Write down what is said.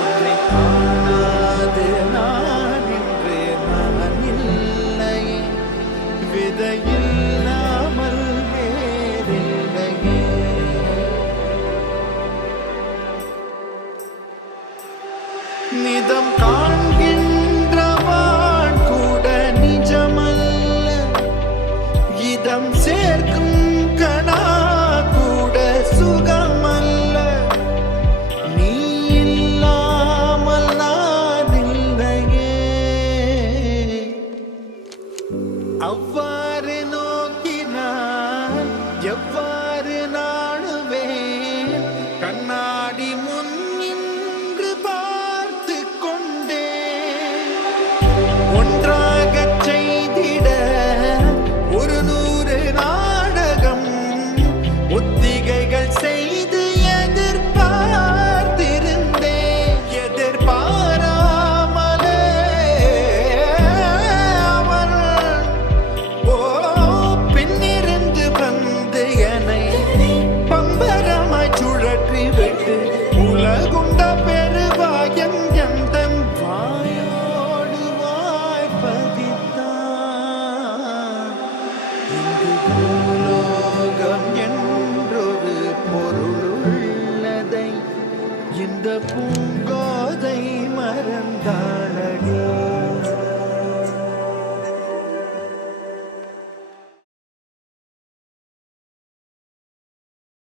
உன்னை காணாது நான் இன்று நான் இல்லையே, விதையில்லாமல் வேறில்லையே. நிதம் காண்கின்றவான் கூட நிஜமல்ல, இதம் சேர்க்கும் கணா கூட சுகமல்ல. நீ இல்லாமல் நான் இல்லையே, அவ்வாறு நோக்கினால் எவ்வாறு நாணுவேன்? கண்ணாடி முன் நின்று பார்த்து கொண்டேன். ஒன்றாகச் செய்திட 100 நாடகம் ஒத்திகைகள் செய்து எதிர்பார்த்திருந்தேன். எதிர்பாராமலே அவன் பின்னிருந்து வந்து என்னை பம்பரமாய் சுழற்றி விட்டு உலகுண்ட பெருவாயன் எந்தன் வாயோடு வாய்ப்பதித்தான். இங்கு பூலோகம் என்றொரு பொருளுள்ளதை இந்த பூங்கோதை மறந்தார்.